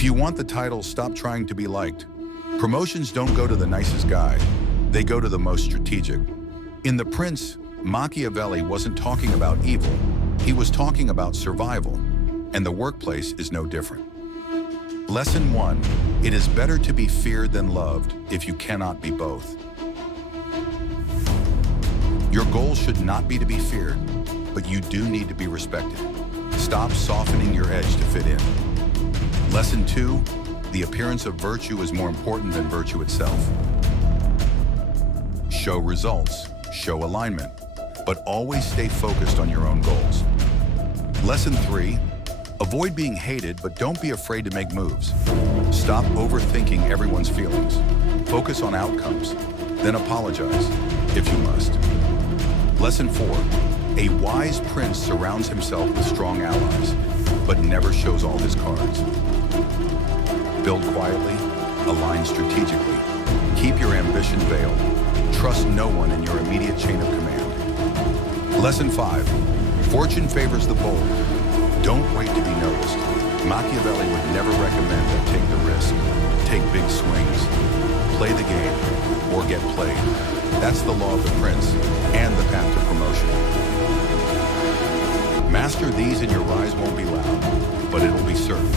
If you want the title, stop trying to be liked. Promotions don't go to the nicest guy. They go to the most strategic. In The Prince, Machiavelli wasn't talking about evil. He was talking about survival. And the workplace is no different. Lesson 1. It is better to be feared than loved if you cannot be both. Your goal should not be to be feared, but you do need to be respected. Stop softening your edge to fit in. Lesson 2. The appearance of virtue is more important than virtue itself. Show results, show alignment, but always stay focused on your own goals. Lesson 3. Avoid being hated, but don't be afraid to make moves. Stop overthinking everyone's feelings. Focus on outcomes, then apologize, if you must. Lesson 4. A wise prince surrounds himself with strong allies, but never shows all his cards. Build quietly, align strategically, keep your ambition veiled, trust no one in your immediate chain of command. Lesson 5. Fortune favors the bold. Don't wait to be noticed. Machiavelli would never recommend that take the risk, take big swings, play the game, or get played. That's the law of the prince and the path to promotion. Master these and your rise won't be loud, but it'll be certain.